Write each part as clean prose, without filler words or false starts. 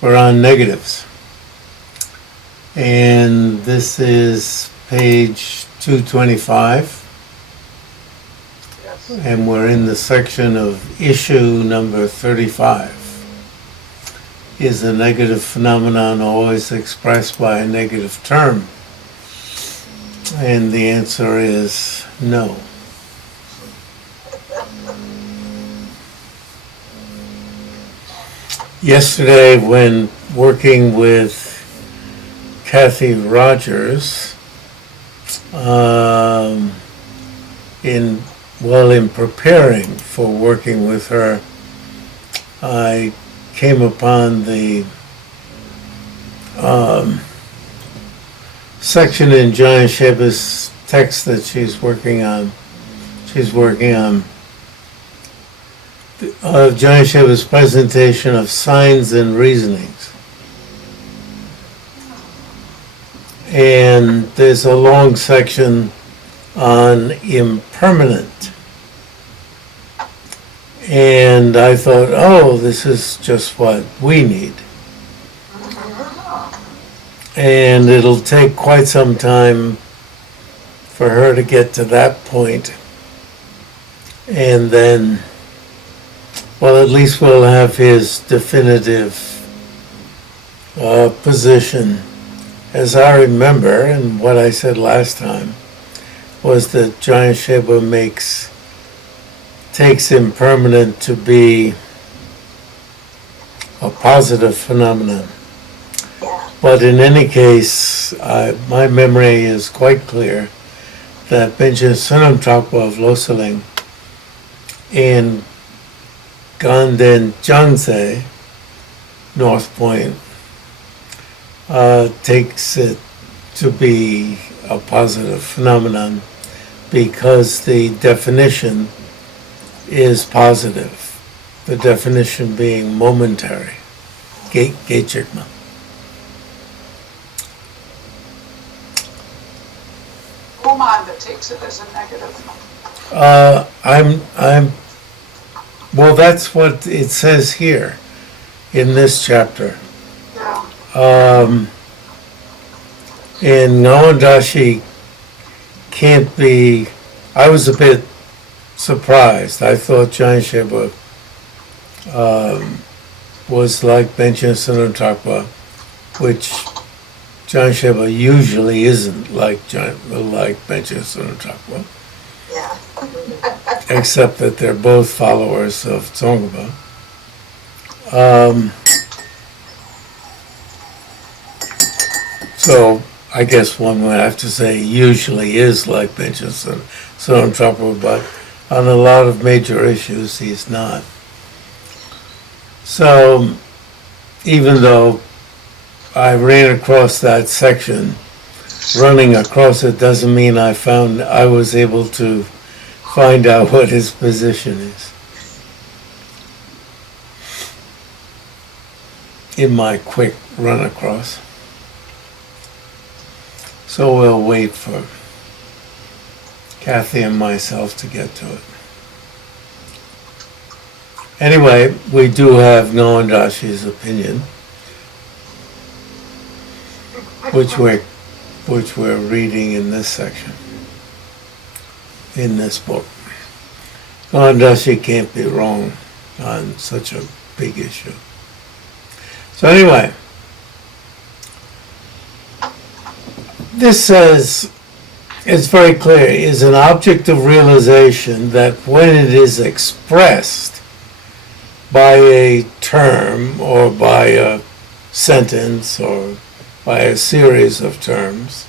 We're on negatives. And this is page 225. Yes. And we're in the section of issue number 35. Is a negative phenomenon always expressed by a negative term? And the answer is no. Yesterday, when working with Kathy Rogers, in preparing for working with her, I came upon the section in Giant Sheba's text that she's working on. She's working on Giant Sheba's presentation of signs and reasonings. And there's a long section on impermanent. And I thought, oh, this is just what we need. And it'll take quite some time for her to get to that point. And then, well, at least we'll have his definitive position. As I remember, and what I said last time, was that Giant Sheba takes impermanent to be a positive phenomenon. But in any case, my memory is quite clear that Benjamin Sunam Trakpa of Losaling and Ganden Janse, North Point, takes it to be a positive phenomenon because the definition is positive. The definition being momentary. Gechikma. Woman takes it as a negative. Well, that's what it says here in this chapter. Yeah. And Ngag-wang-tra-shi can't be. I was a bit surprised. I thought Giant Sheba was like Benjamin Sunam Trakpa, which Giant Sheba usually isn't like Benjamin Sunam Trakpa. Yeah. Except that they're both followers of Tsongkhapa. So I guess one would have to say usually is like Benjamin Sunam Trakpa, but on a lot of major issues he's not. So even though I ran across that section, running across it doesn't mean I was able to find out what his position is in my quick run across. So we'll wait for Kathy and myself to get to it. Anyway, we do have Ngag-wang-tra-shi's opinion, which we're reading in this section, in this book. Ngag-wang-tra-shi can't be wrong on such a big issue. So anyway, this says, it's very clear, is an object of realization that when it is expressed by a term or by a sentence or by a series of terms,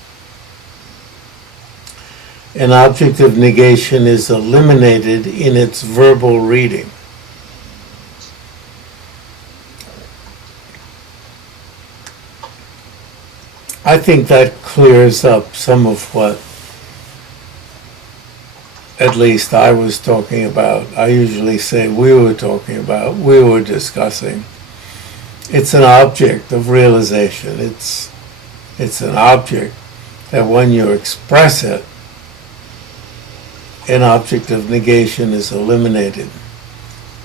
an object of negation is eliminated in its verbal reading. I think that clears up some of what at least I was talking about. I usually say we were talking about, we were discussing. It's an object of realization. It's an object that when you express it, an object of negation is eliminated.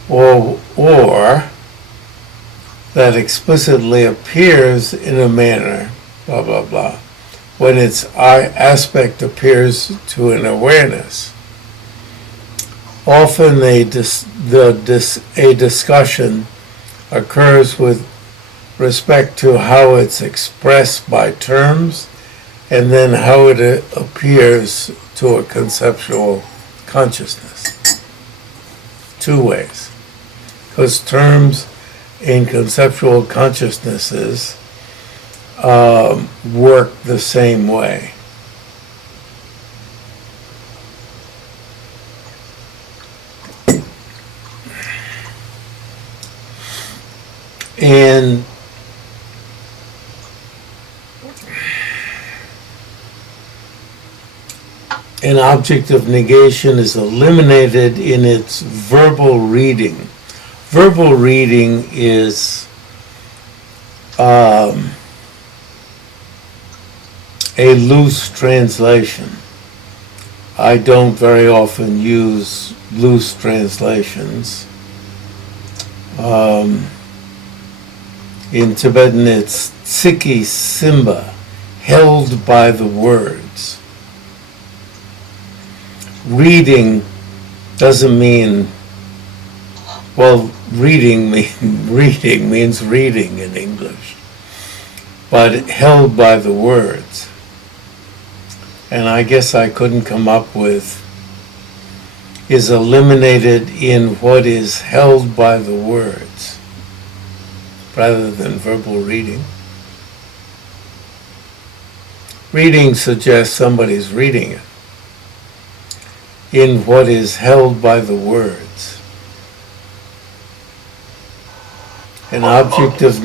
Or that explicitly appears in a manner, blah, blah, blah, when its aspect appears to an awareness. Often a discussion occurs with respect to how it's expressed by terms and then how it appears to a conceptual consciousness. Two ways. Because terms in conceptual consciousnesses work the same way. And an object of negation is eliminated in its verbal reading. Verbal reading is a loose translation. I don't very often use loose translations. In Tibetan, it's tsiki simba, held by the words. Reading doesn't mean, well, reading means reading in English, but held by the words. And I guess I couldn't come up with is eliminated in what is held by the words, rather than verbal reading. Reading suggests somebody's reading it in what is held by the words. An object of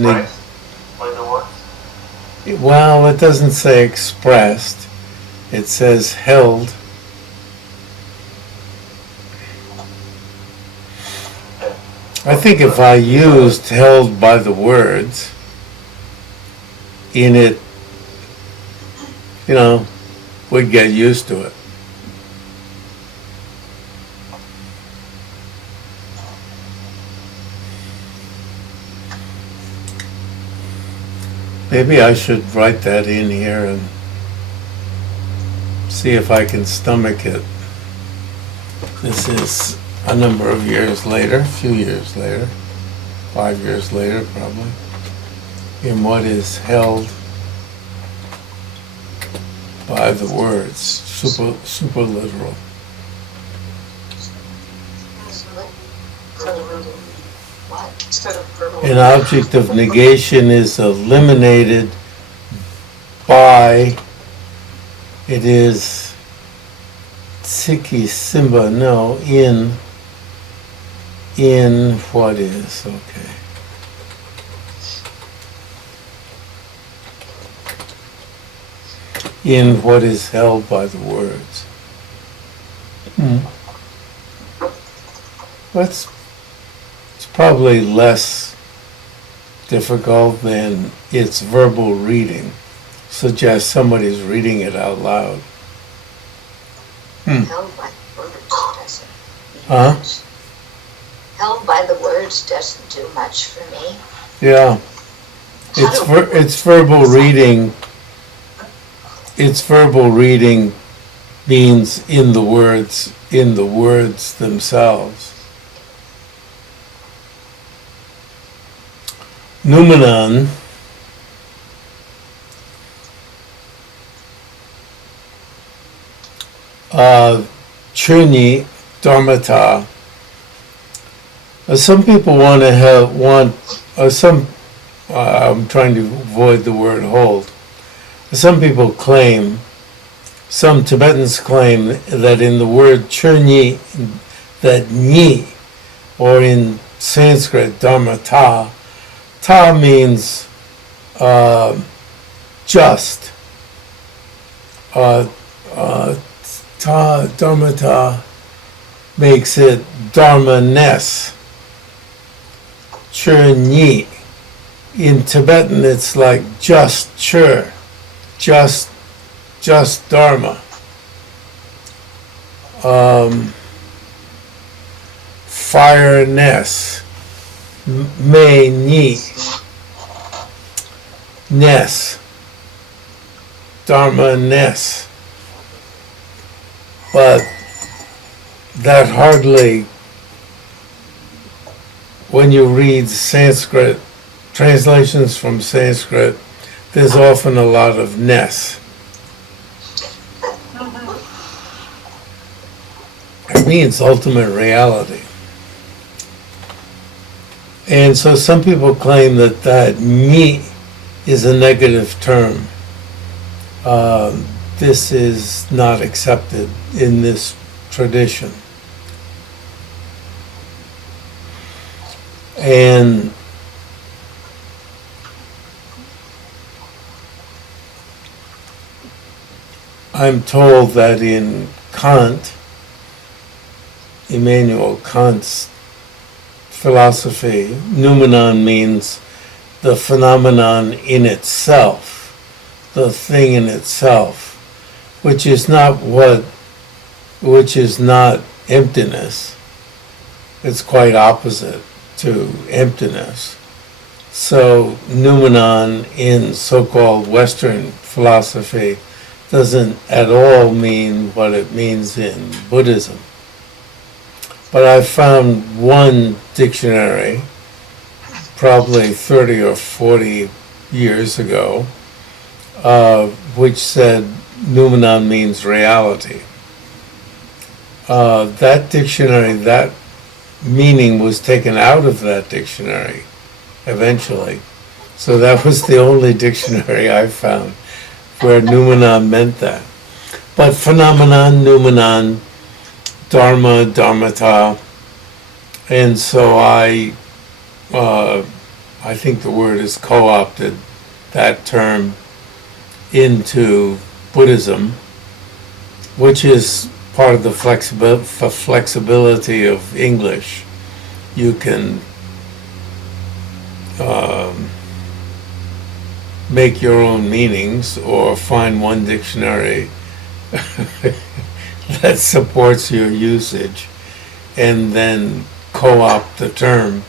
well, it doesn't say expressed, it says held. I think if I used held by the words in it, we'd get used to it. Maybe I should write that in here and see if I can stomach it. This is a number of years later, a few years later, 5 years later probably, in what is held by the words, super literal. An object of negation is eliminated by, it is tsiki simba, no, in what is, okay. In what is held by the words. It's probably less difficult than its verbal reading. Suggests somebody's reading it out loud. Held by the words doesn't do Huh? much. Held by the words doesn't do much for me. Yeah. It's verbal reading. Its verbal reading means in the words themselves. Noumenon Chuni Dharmata. Some people I'm trying to avoid the word hold. Some people claim, some Tibetans claim that in the word churni, that ni, or in Sanskrit dharmata, ta means just. Ta dharmata makes it dharma-ness. Churni. In Tibetan, it's like just chur, just dharma. Fire-ness. Me ni. ness, dharma ness. But that hardly, when you read Sanskrit, translations from Sanskrit, there's often a lot of ness. It means ultimate reality. And so some people claim that that me is a negative term. This is not accepted in this tradition. And I'm told that in Kant, Immanuel Kant's philosophy, noumenon means the phenomenon in itself, the thing in itself, which is not emptiness. It's quite opposite to emptiness. So noumenon in so-called Western philosophy doesn't at all mean what it means in Buddhism. But I found one dictionary, probably 30 or 40 years ago, which said noumenon means reality. That dictionary, that meaning was taken out of that dictionary eventually. So that was the only dictionary I found where noumenon meant that. But phenomenon, noumenon, dharma, dharmata, and so I think the word is co-opted, that term, into Buddhism, which is part of the flexibility of English. You can make your own meanings or find one dictionary that supports your usage and then co-opt the term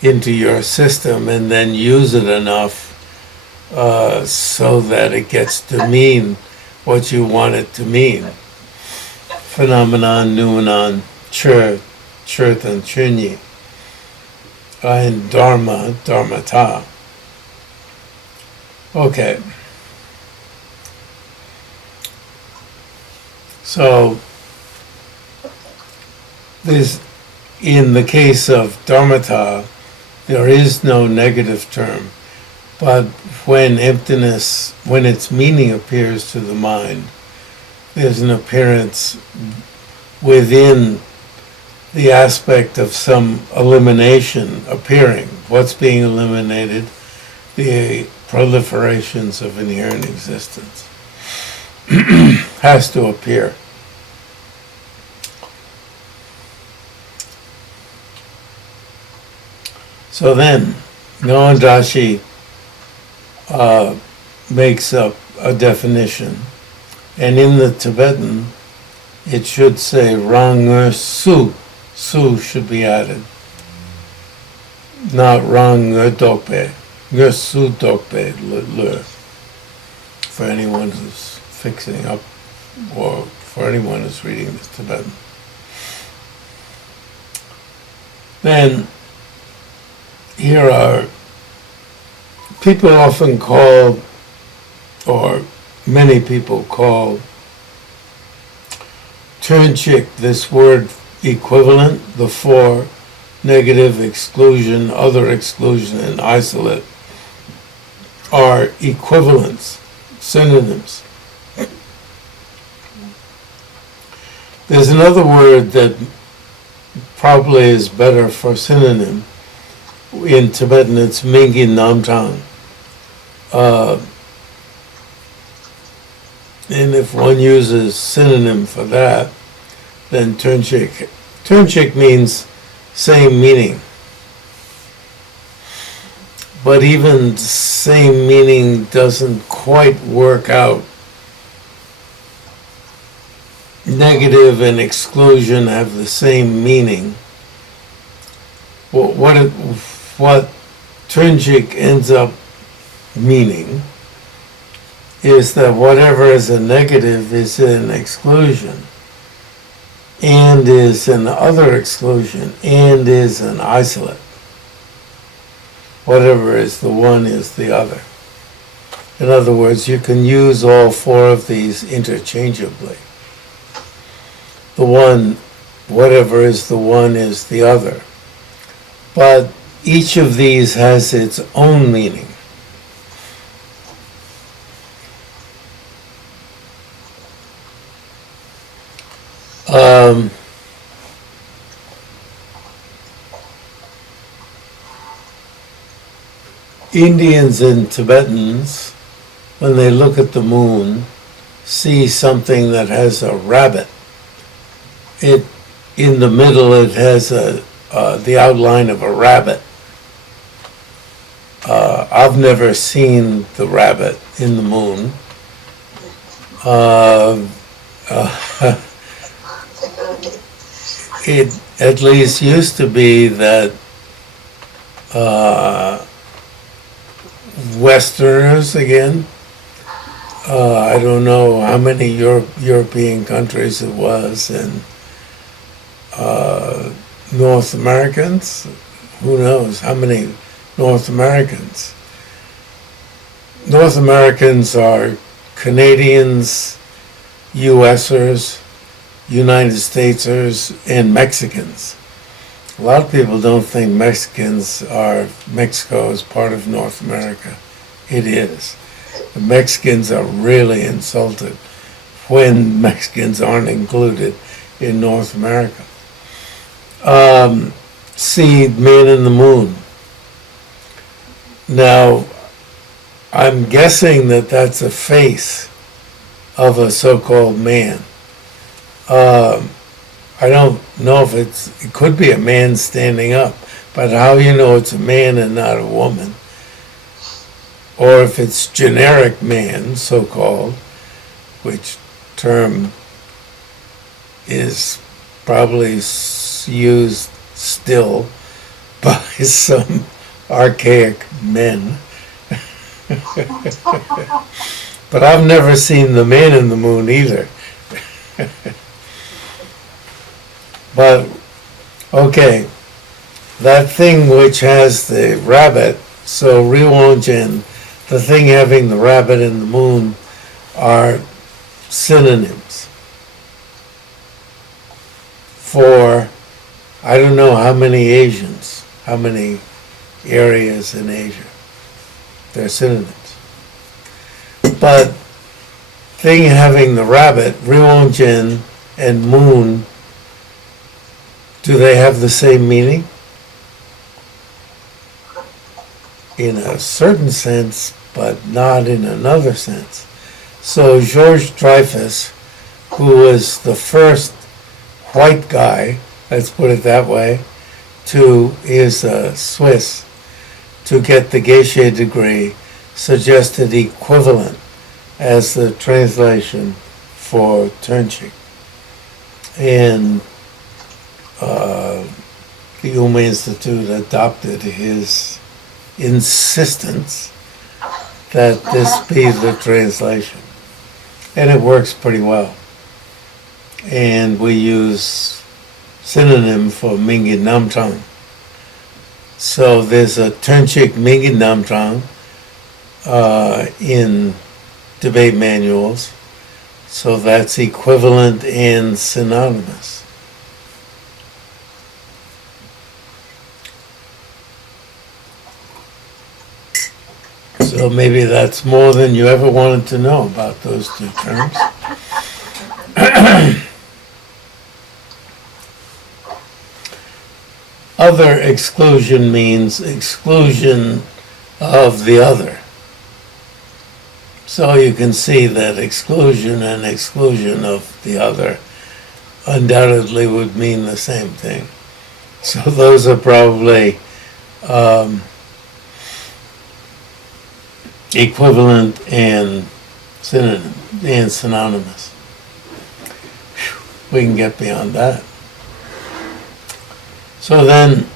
into your system and then use it enough so that it gets to mean what you want it to mean. Phenomenon, noumenon, chirth and chunyi, and dharma, dharmata. Okay. So, in the case of dharmata, there is no negative term, but when emptiness, when its meaning appears to the mind, there's an appearance within the aspect of some elimination appearing. What's being eliminated? The proliferations of inherent existence has to appear. So then, Ngag-wang-tra-shi makes up a definition, and in the Tibetan, it should say Rang Su. Su should be added, not Rang Dokpe. Su Dokpe Le. For anyone who's fixing up, or for anyone who's reading this Tibetan. Then, here are people often call, or many people call, Turnchik, this word equivalent, the four, negative, exclusion, other exclusion, and isolate, are equivalents, synonyms. There's another word that probably is better for synonym. In Tibetan, it's Mingin Namtang. And if one uses synonym for that, then Turnchik. Turnchik means same meaning. But even same meaning doesn't quite work out. Negative and exclusion have the same meaning. What Turnchik ends up meaning is that whatever is a negative is an exclusion, and is an other exclusion, and is an isolate. Whatever is the one is the other. In other words, you can use all four of these interchangeably. The one, whatever is the one is the other. But each of these has its own meaning. Indians and Tibetans, when they look at the moon, see something that has a rabbit. In the middle, it has the outline of a rabbit. I've never seen the rabbit in the moon. It at least used to be that Westerners, again, I don't know how many European countries it was, and North Americans, who knows how many North Americans. North Americans are Canadians, USers, United Statesers, and Mexicans. A lot of people don't think Mexico is part of North America. It is. The Mexicans are really insulted when Mexicans aren't included in North America. See Man in the Moon. Now, I'm guessing that that's a face of a so-called man. I don't know if it could be a man standing up, but how you know it's a man and not a woman? Or if it's generic man, so-called, which term is probably used still by some archaic men. But I've never seen the Man in the Moon either. But, okay, that thing which has the rabbit, so Ryuonjin, the thing having the rabbit and the moon, are synonyms for, I don't know how many Asians, how many areas in Asia. They're synonyms. But thing having the rabbit, Ryuonjin and moon, do they have the same meaning? In a certain sense, but not in another sense. So Georges Dreyfus, who was the first white guy, let's put it that way, is a Swiss, to get the Geshe degree, suggested equivalent as the translation for Turnchik. And the Uma Institute adopted his insistence that this be the translation. And it works pretty well. And we use synonym for Mingi Namtang. So there's a Turnchik Mingi Namtang in debate manuals. So that's equivalent and synonymous. So maybe that's more than you ever wanted to know about those two terms. Other exclusion means exclusion of the other. So you can see that exclusion and exclusion of the other undoubtedly would mean the same thing. So those are probably equivalent and synonym and synonymous. We can get beyond that. So then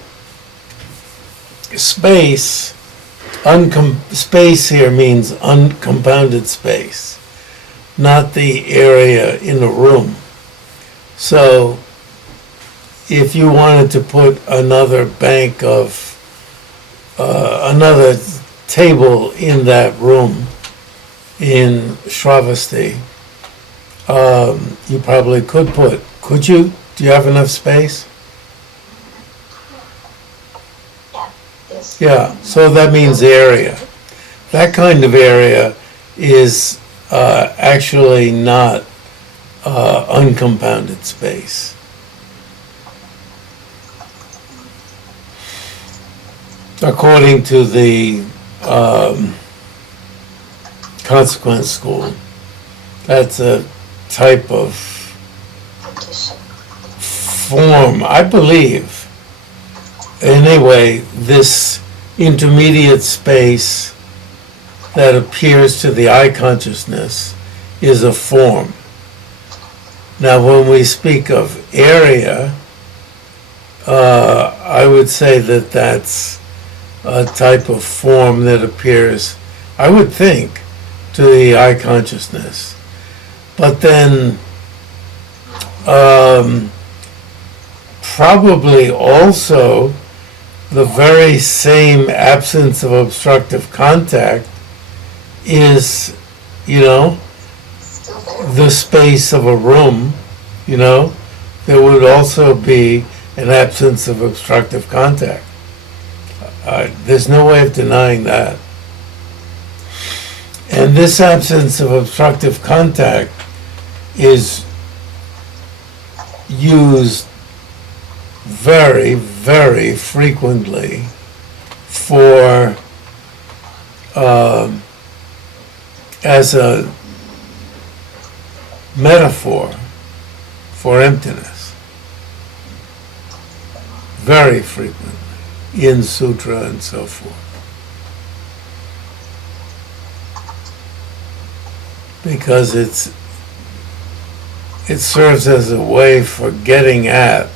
space Space here means uncompounded space, not the area in a room. So if you wanted to put another bank of, another table in that room in Shravasti, you probably could you? Do you have enough space? Yeah. Yes. Yeah, so that means area. That kind of area is actually not uncompounded space. According to the consequence school, that's a type of Condition. form, I believe. Anyway, this intermediate space that appears to the eye consciousness is a form. Now, when we speak of area, I would say that that's a type of form that appears, I would think, to the eye consciousness. But then, probably also the very same absence of obstructive contact is, Still there. the space of a room, there would also be an absence of obstructive contact. There's no way of denying that. And this absence of obstructive contact is used very, very frequently for as a metaphor for emptiness. Very frequently in sutra and so forth. Because it serves as a way for getting at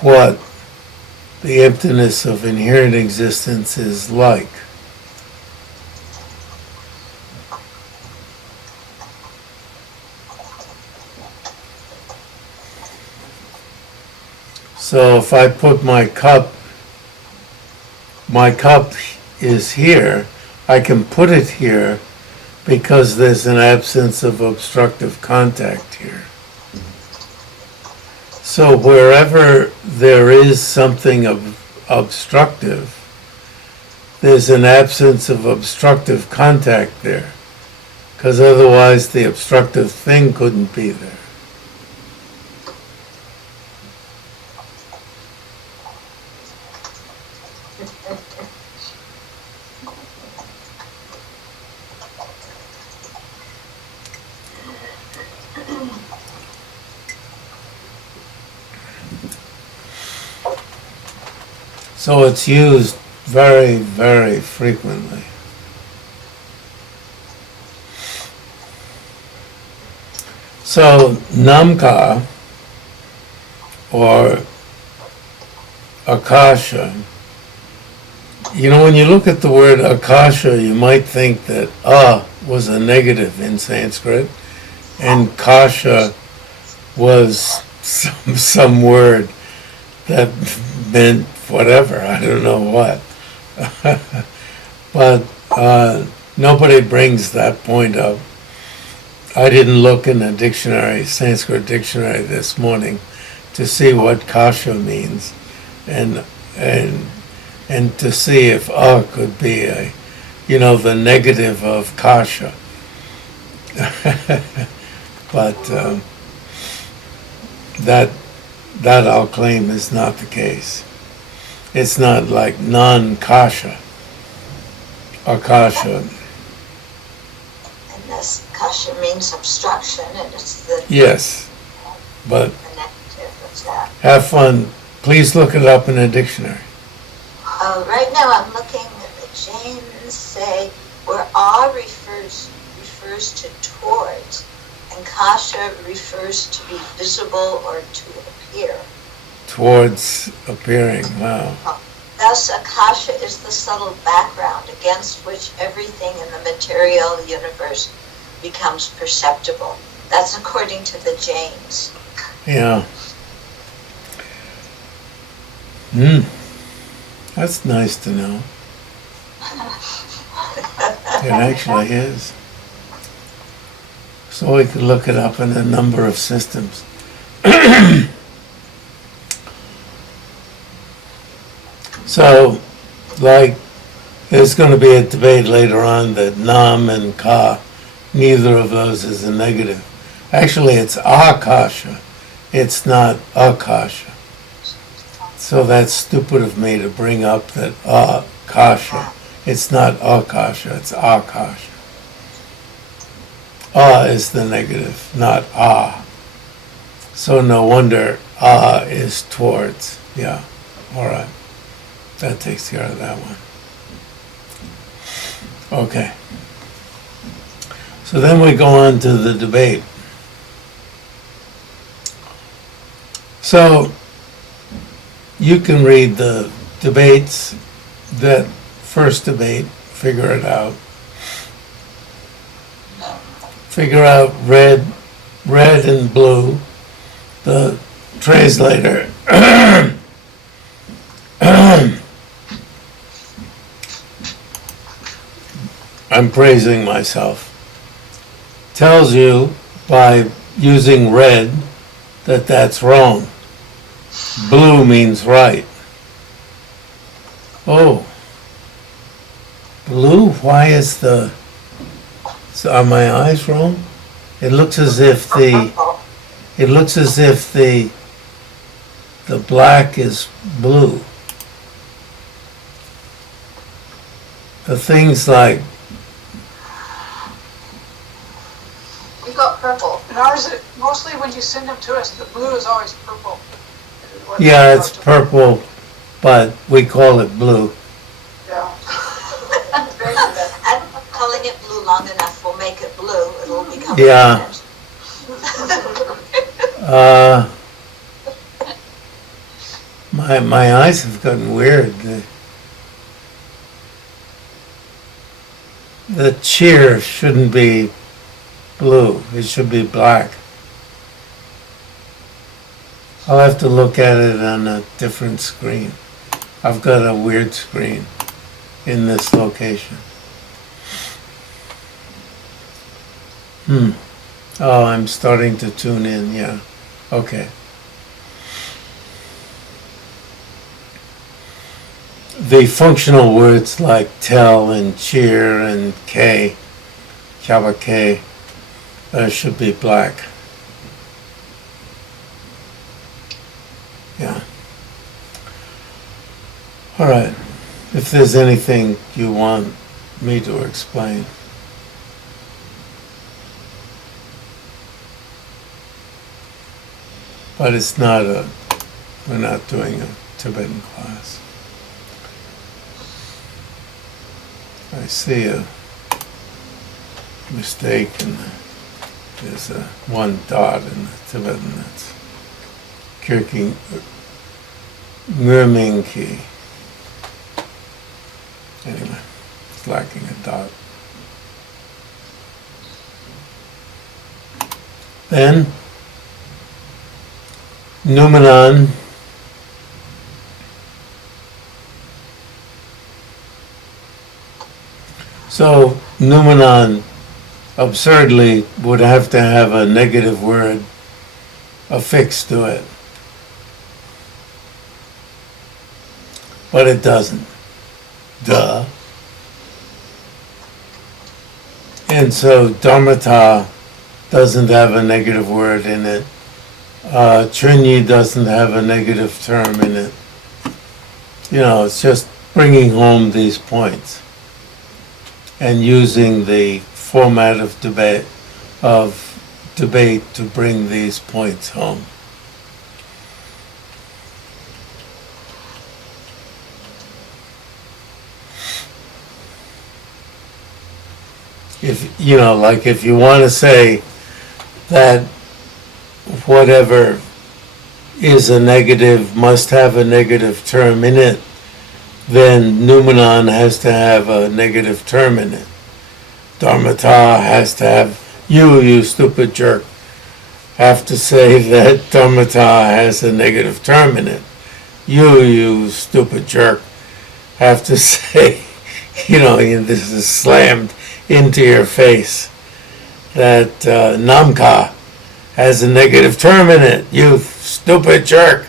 what the emptiness of inherent existence is like. So if I put my cup is here, I can put it here because there's an absence of obstructive contact here. So wherever there is something obstructive, there's an absence of obstructive contact there, because otherwise the obstructive thing couldn't be there. So it's used very, very frequently. So Namka, or Akasha, when you look at the word Akasha, you might think that was a negative in Sanskrit, and Kasha was some word that meant whatever, I don't know what. But nobody brings that point up. I didn't look in a dictionary, Sanskrit dictionary this morning, to see what kasha means, and to see if could be the negative of kasha. But that I'll claim is not the case. It's not like non-kasha, akasha. And this kasha means obstruction, and it's the Yes, but negative of that. have fun. Please look it up in a dictionary. Right now I'm looking at the Jains say where refers to towards, and kasha refers to be visible or to appear. Towards appearing, wow. Thus, akasha is the subtle background against which everything in the material universe becomes perceptible. That's according to the Jains. Yeah. That's nice to know. It actually is. So we could look it up in a number of systems. So, like, there's going to be a debate later on that nam and ka, neither of those is a negative. Actually, it's akasha. It's not akasha. So that's stupid of me to bring up that akasha. It's not akasha, it's akasha. Is the negative, not So no wonder is towards. Yeah, all right. That takes care of that one. Okay. So then we go on to the debate. So you can read the debates, that first debate, figure it out. Figure out red and blue. The translator I'm praising myself, tells you by using red that that's wrong. Blue means right. Oh, blue? Why is the... So are my eyes wrong? It looks as if the black is blue. The things like... We've got purple. And ours, mostly when you send them to us, the blue is always purple. Yeah, it's purple, but we call it blue. Yeah. I'm calling it blue long enough, we'll make it blue, it'll become Yeah. orange. My eyes have gotten weird. The cheer shouldn't be blue. It should be black. I'll have to look at it on a different screen. I've got a weird screen in this location. Oh, I'm starting to tune in, yeah. Okay. The functional words like tell and cheer and K, Java K, should be black. Yeah. All right. If there's anything you want me to explain. But it's not we're not doing a Tibetan class. I see a mistake there's a one dot in the Tibetan. That's Kirking Ngurmingki. Anyway, it's lacking a dot. Then Numenon. So Numenon absurdly would have to have a negative word affixed to it. But it doesn't. Duh. And so Dharmata doesn't have a negative word in it. Trinyi doesn't have a negative term in it. You know, it's just bringing home these points and using the format of debate to bring these points home. If you know, like if you want to say that whatever is a negative must have a negative term in it, then noumenon has to have a negative term in it. Dharmata has to have, you stupid jerk, have to say that dharmata has a negative term in it. You stupid jerk, have to say, this is slammed into your face, that namka has a negative term in it. You stupid jerk.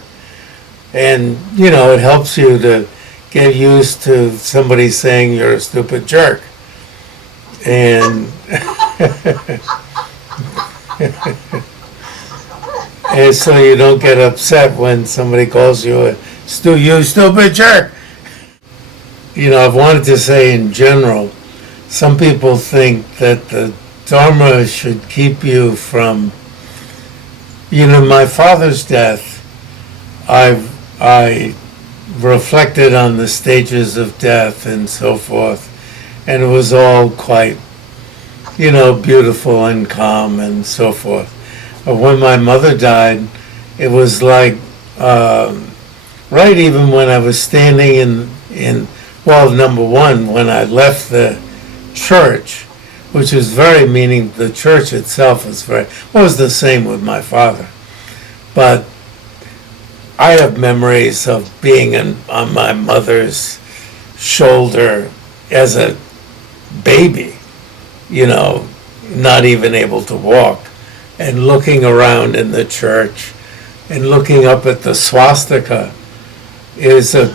And, it helps you to get used to somebody saying you're a stupid jerk. And and so you don't get upset when somebody calls you a you stupid jerk. I've wanted to say in general, some people think that the Dharma should keep you from, my father's death, I reflected on the stages of death and so forth, and it was all quite, beautiful and calm and so forth. But when my mother died, it was like, right even when I was standing number one, when I left the church, which is very meaning, the church itself was the same with my father. But I have memories of being on my mother's shoulder as a baby, not even able to walk, and looking around in the church and looking up at the swastika. It is a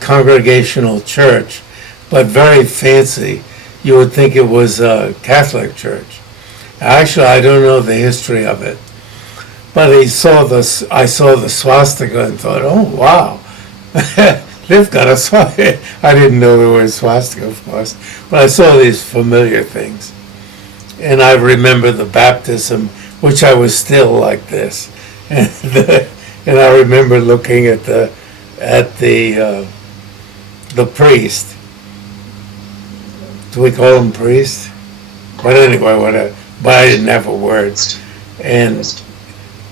congregational church, but very fancy. You would think it was a Catholic church. Actually, I don't know the history of it. But I saw the swastika and thought, oh, wow, they've got a swastika. I didn't know there was swastika, of course, but I saw these familiar things. And I remember the baptism, which I was still like this. And I remember looking at the priest. Do we call him priest? But anyway, whatever. But I didn't have a word. And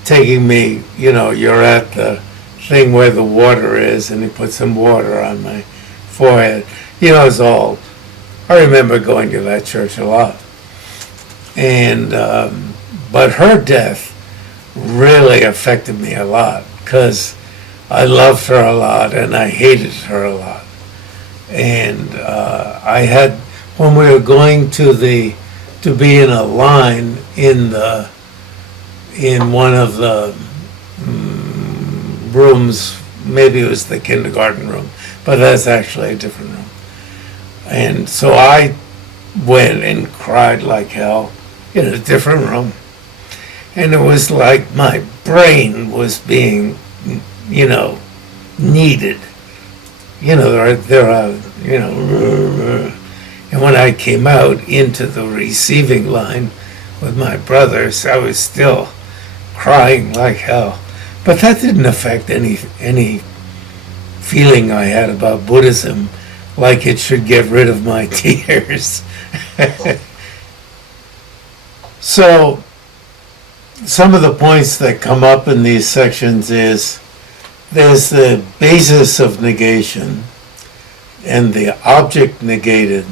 taking me, you're at the thing where the water is, and he put some water on my forehead. It's all, I remember going to that church a lot. And, but her death really affected me a lot, because I loved her a lot and I hated her a lot. And when we were going to be in a line in one of the rooms, maybe it was the kindergarten room, but that's actually a different room. And so I went and cried like hell in a different room. And it was like my brain was being, needed. And when I came out into the receiving line with my brothers, I was still crying like hell. But that didn't affect any feeling I had about Buddhism, like it should get rid of my tears. So, some of the points that come up in these sections is there's the basis of negation and the object negated.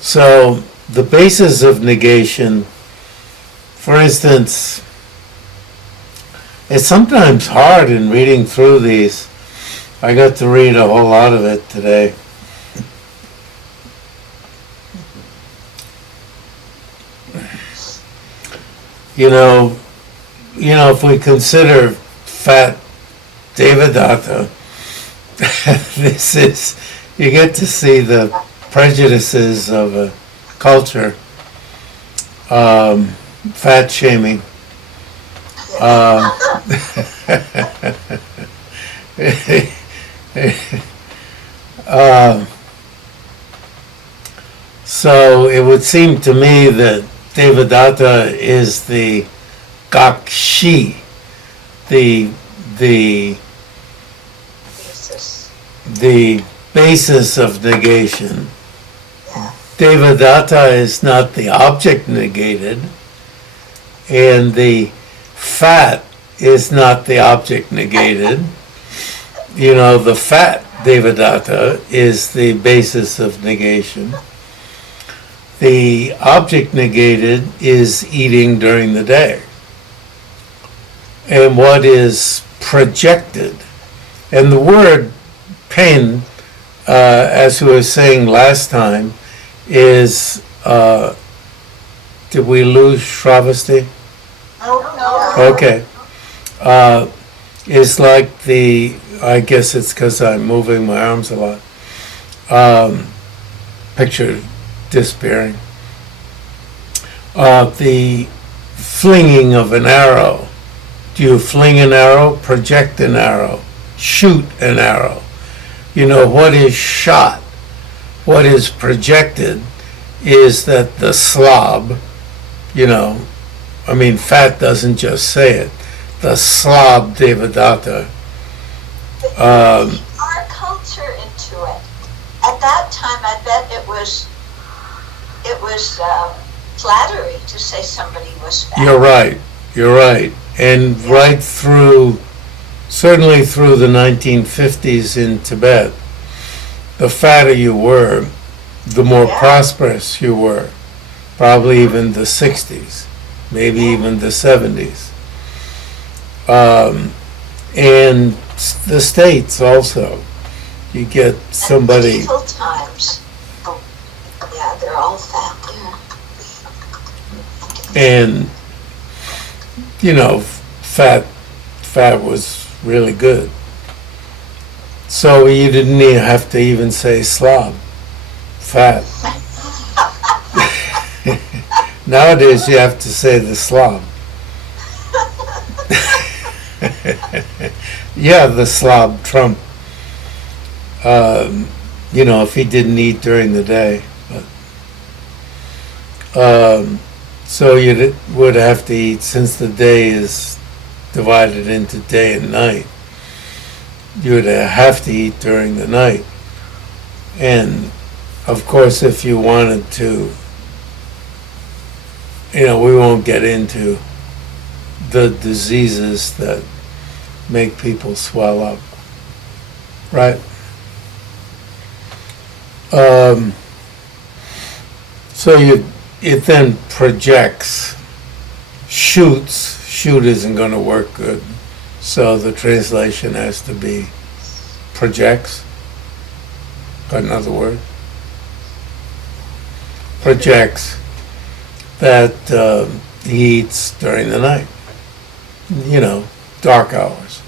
So, the basis of negation, for instance, it's sometimes hard in reading through these. I got to read a whole lot of it today. If we consider fat Devadatta, you get to see the prejudices of a culture, fat shaming. So it would seem to me that Devadatta is the Ngag-wang-tra-shi, the basis of negation. Devadatta is not the object negated, and the fat is not the object negated. You know, the fat Devadatta is the basis of negation. The object negated is eating during the day. And what is projected, and the word pen, as we were saying last time, is, did we lose Shravasti? No. Okay. It's like the, I guess it's because I'm moving my arms a lot. Picture disappearing. The flinging of an arrow. Do you fling an arrow, project an arrow, shoot an arrow? You know, what is shot, what is projected is that the slob, you know, I mean, fat doesn't just say it, the slob Devadatta. Our culture into it. At that time, I bet it was flattery to say somebody was fat. You're right. And right through, certainly through the 1950s in Tibet, the fatter you were, the more prosperous you were. Probably even the 60s, maybe even the 70s. And the States also. You get somebody. And medieval times. Oh, yeah, they're all fat there. And, you know, fat was really good. So you didn't even have to even say slob. Fat. Nowadays you have to say the slob. Yeah, the slob Trump. You know, if he didn't eat during the day. But, so you would have to eat, since the day is divided into day and night, you would have to eat during the night. And of course, if you wanted to, you know, we won't get into the diseases that make people swell up, right? So it then projects, shoots. Shoot isn't going to work good, so the translation has to be projects. Another word. Projects that he eats during the night. You know, dark hours.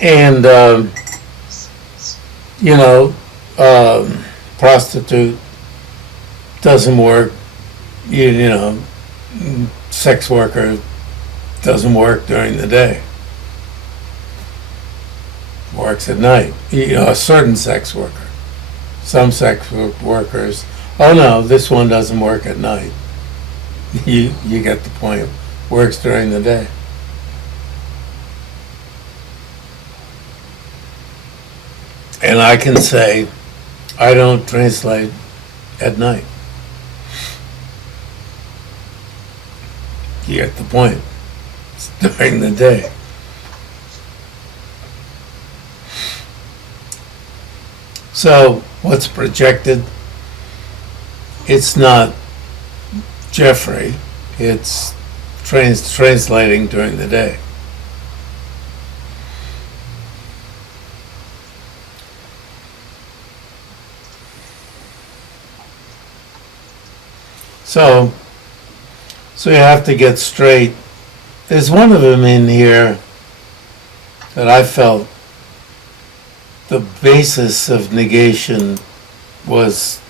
And you know, prostitute doesn't work. You know, sex worker doesn't work during the day. Works at night. You know, a certain sex worker. Some sex workers, oh no, this one doesn't work at night. You get the point. Works during the day. And I can say, I don't translate at night. You get the point. It's during the day. So, what's projected? It's not Jeffrey. It's translating during the day. So you have to get straight. There's one of them in here that I felt the basis of negation was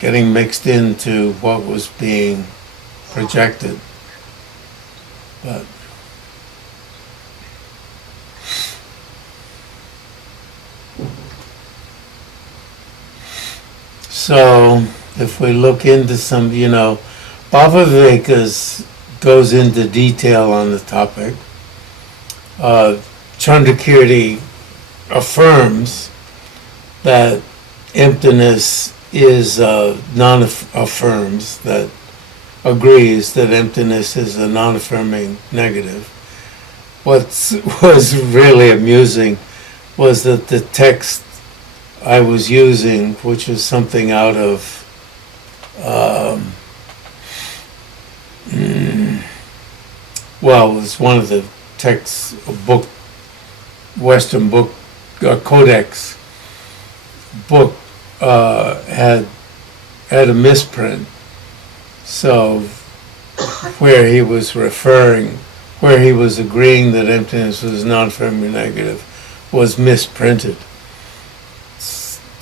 getting mixed into what was being projected. But so if we look into some, you know, Bhava Viveka goes into detail on the topic. Chandrakirti affirms that emptiness is affirms that agrees that emptiness is a non-affirming negative. What was really amusing was that the text I was using, which was something out of well, it was one of the texts, a book, Western book, Codex book, had a misprint. So where he was agreeing that emptiness was non-affirming negative was misprinted,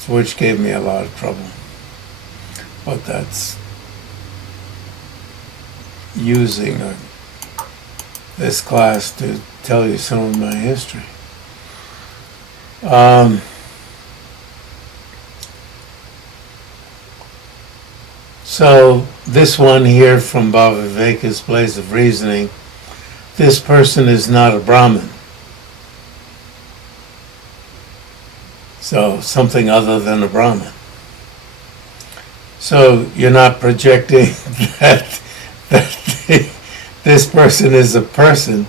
which gave me a lot of trouble. But that's using this class to tell you some of my history. So this one here from Bhava Viveka's Blaze of Reasoning, this person is not a Brahmin. So something other than a Brahmin. So you're not projecting that this person is a person,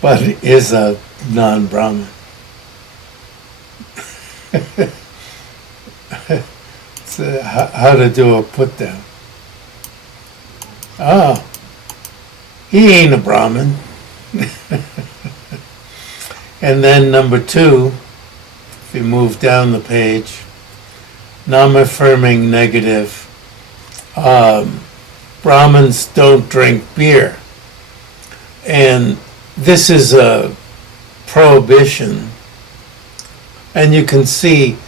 but is a non-Brahmin. So how to do a put down. Oh, he ain't a Brahmin. And then number 2, if you move down the page, non-affirming negative, Brahmins don't drink beer. And this is a prohibition. And you can see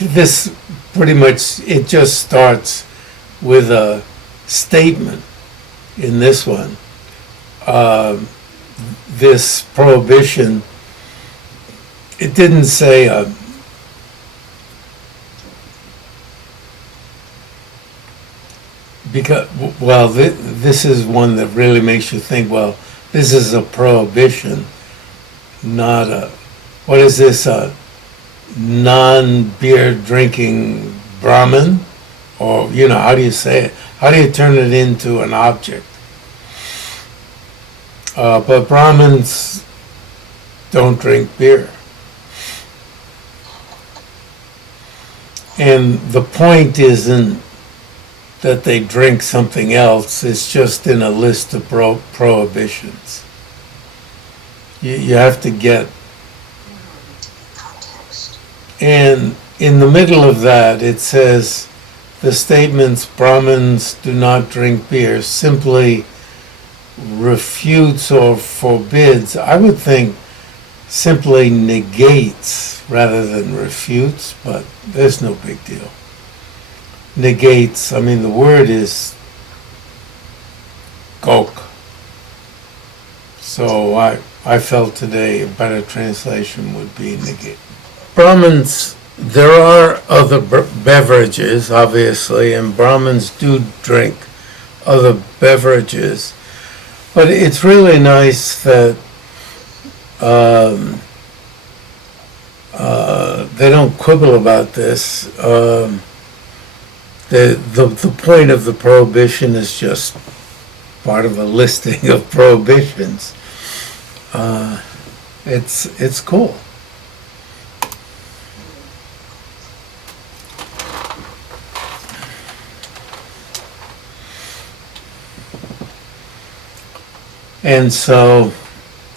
this pretty much, it just starts with a statement in this one. This prohibition, it didn't say because, well, this is one that really makes you think, well, this is a prohibition, not a, what is this, a non-beer drinking Brahmin? Or, how do you say it? How do you turn it into an object? But Brahmins don't drink beer. And the point isn't that they drink something else, it's just in a list of prohibitions. You have to get context. And in the middle of that, it says the statements Brahmins do not drink beer simply refutes or forbids. I would think simply negates rather than refutes, but there's no big deal. Negates, I mean, the word is gok. So I felt today a better translation would be negate. Brahmins, there are other beverages, obviously, and Brahmins do drink other beverages, but it's really nice that they don't quibble about this. The point of the prohibition is just part of a listing of prohibitions. It's cool. And so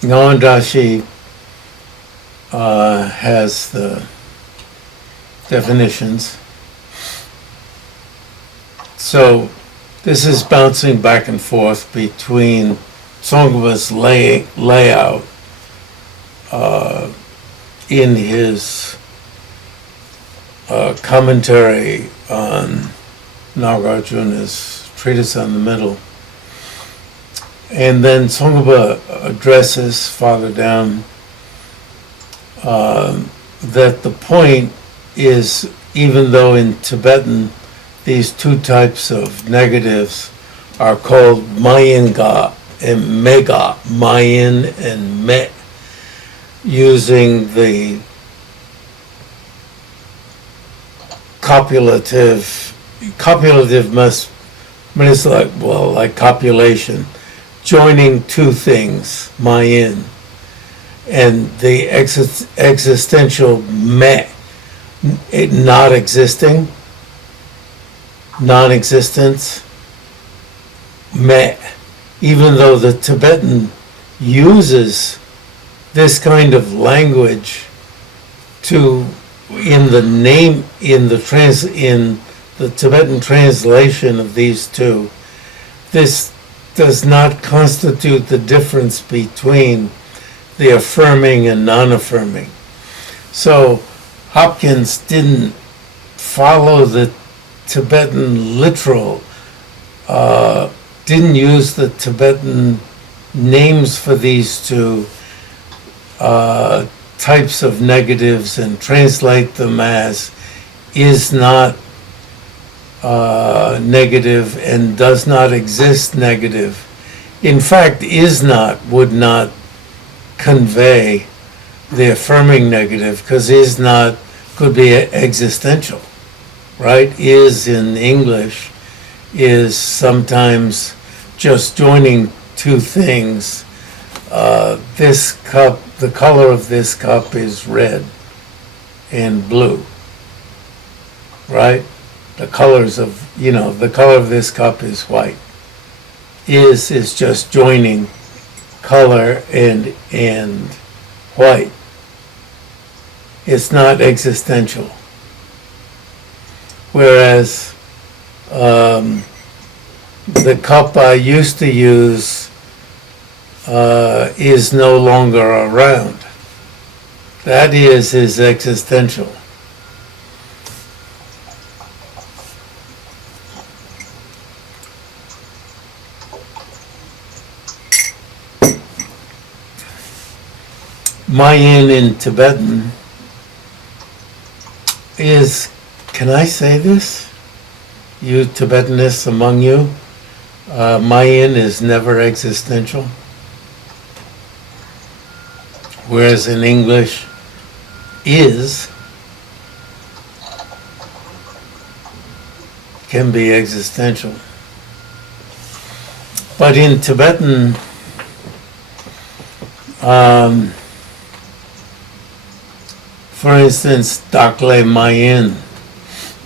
Ngag-wang-tra-shi has the definitions. So this is bouncing back and forth between Tsongkhapa's layout in his commentary on Nagarjuna's treatise on the middle. And then Tsongkhapa addresses farther down that the point is, even though in Tibetan these two types of negatives are called Mayinga and Mega, Mayin and Me, using the copulative. Copulative must, I mean, it's like, well, like copulation, joining two things, mayin, and the existential me, it not existing, non-existence, me, even though the Tibetan uses this kind of language to, in the Tibetan translation of these two, this does not constitute the difference between the affirming and non-affirming. So Hopkins didn't follow the Tibetan literal, didn't use the Tibetan names for these two types of negatives and translate them as is not negative and does not exist negative. In fact, is not would not convey the affirming negative, because is not could be existential, right? Is in English is sometimes just joining two things. This cup, the color of this cup is red and blue, right? The colors of, the color of this cup is white. Is just joining color and white. It's not existential. Whereas the cup I used to use is no longer around. That is existential. Mayin in Tibetan is, can I say this? You Tibetanists among you, Mayin is never existential. Whereas in English, is can be existential. But in Tibetan, for instance, Dakle Mayin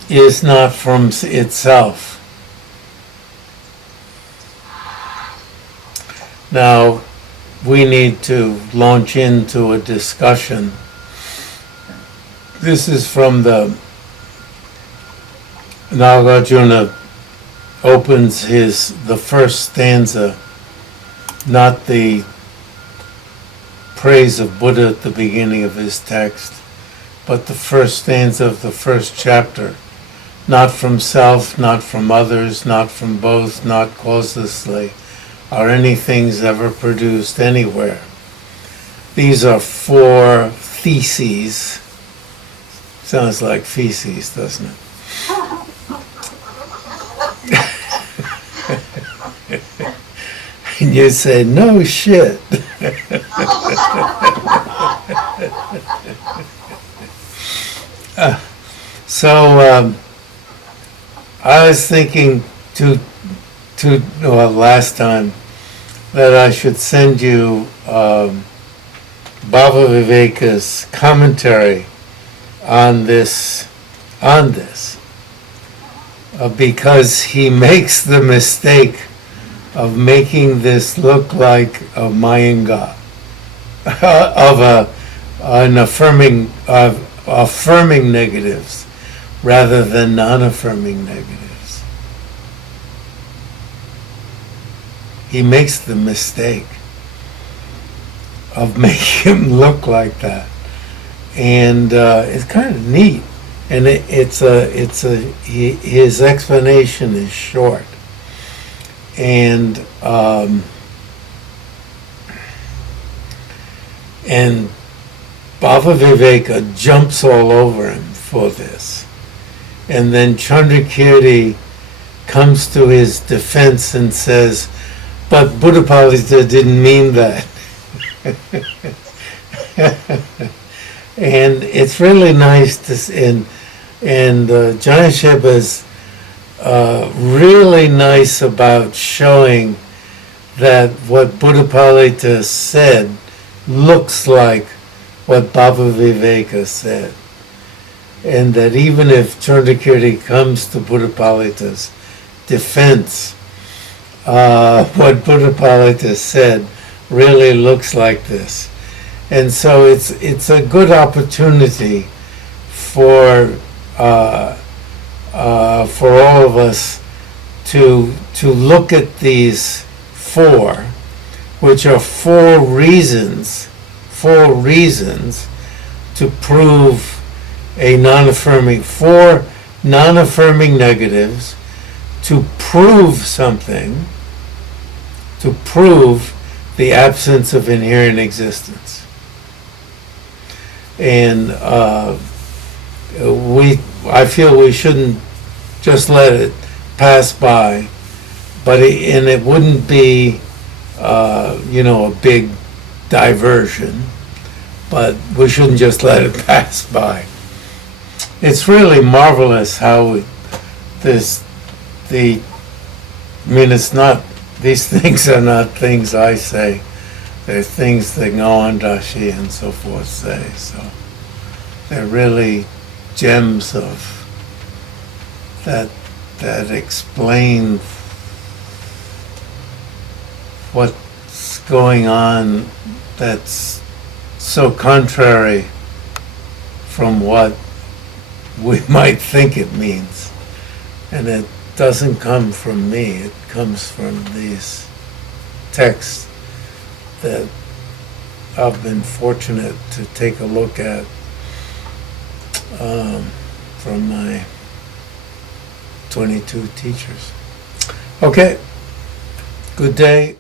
is not from itself. Now, we need to launch into a discussion. This is from the Nagarjuna opens the first stanza, not the praise of Buddha at the beginning of his text, but the first stanza of the first chapter. Not from self, not from others, not from both, not causelessly, are any things ever produced anywhere. These are 4 theses. Sounds like feces, doesn't it? And you say, no shit. So I was thinking last time that I should send you Bhava Viveka's commentary on this, because he makes the mistake of making this look like a Mayanga, of affirming negatives rather than non-affirming negatives. He makes the mistake of making him look like that, and it's kind of neat. And his explanation is short, and Bhava Viveka jumps all over him for this, and then Chandrakirti comes to his defense and says, "But Buddhapalita didn't mean that." And it's really nice to, and And Janashib is really nice about showing that what Buddhapalita said looks like what Baba Viveka said. And that even if Chandrakirti comes to Buddhapalita's defense, what Buddhapalita said really looks like this. And so it's a good opportunity for all of us to look at these four, which are four reasons to prove a non-affirming, four non-affirming negatives to prove something, to prove the absence of inherent existence. And I feel we shouldn't just let it pass by, but it wouldn't be, a big diversion, but we shouldn't just let it pass by. It's really marvelous how it's not, these things are not things I say. They're things that Ngag-wang-tra-shi and so forth say. So they're really gems of that explain what's going on that's so contrary from what we might think it means. And it doesn't come from me, it comes from these texts that I've been fortunate to take a look at from my 22 teachers. Okay, good day.